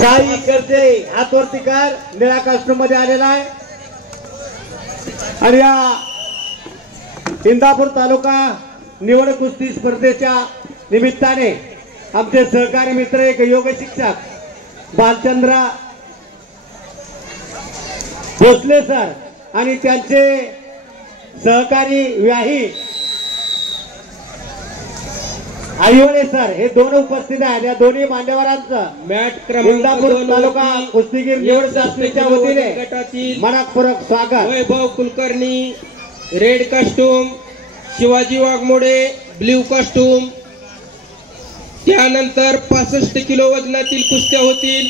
साई करते हातवरती कर निळा कास्टूम मध्ये आलेला आहे आणि या इंदापूर तालुका निवड कुस्ती स्पर्धेच्या निमित्ताने आमचे सहकारी मित्र एक योग शिक्षक बालचंद्र भोसले सर आणि त्यांचे सहकारी व्याही आईवळे सर हे दोन उपस्थित आहेत। या दोन्ही मान्यवरांचं मॅट क्रमांक 2 तालुका कुस्तीगीर निवड संस्थेच्या वतीने मनपूर्वक स्वागत। Vaibhav Kulkarni red costume, Shivaji Waghmode blue costume. त्यानंतर 65 किलो वजनातील कुस्त्या होतील।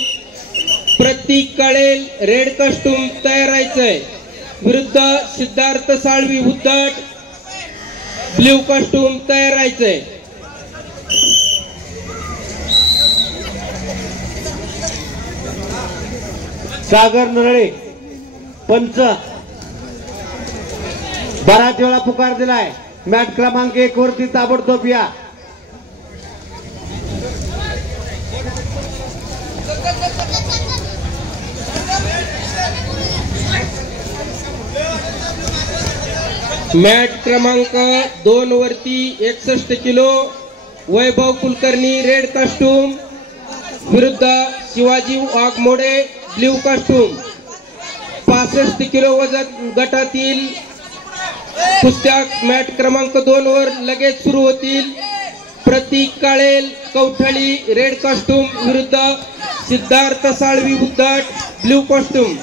प्रतीक काळेल रेड कॉस्ट्यूम तयार राहायचंय विरुद्ध सिद्धार्थ साळवी उद्धट ब्ल्यू कॉस्ट्यूम तयार राहायचंय। सागर नरळे पंच बराच वेळा पुकार दिलाय। मॅट क्रमांक 1 वरती ताबडतोब या। मॅट क्रमांक 2 वरती 61 किलो वैभव कुलकर्णी रेड कॉस्ट्यूम विरुद्ध Shivaji Waghmode blue costume. 65 kilo वजन गटातील कुस्त्या मॅट क्रमांक 2 वर लगेच सुरू होतील। प्रतीक काळेल कौठळी रेड कॉस्ट्यूम विरुद्ध सिद्धार्थ साळवी उद्धट ब्ल्यू कॉस्ट्यूम।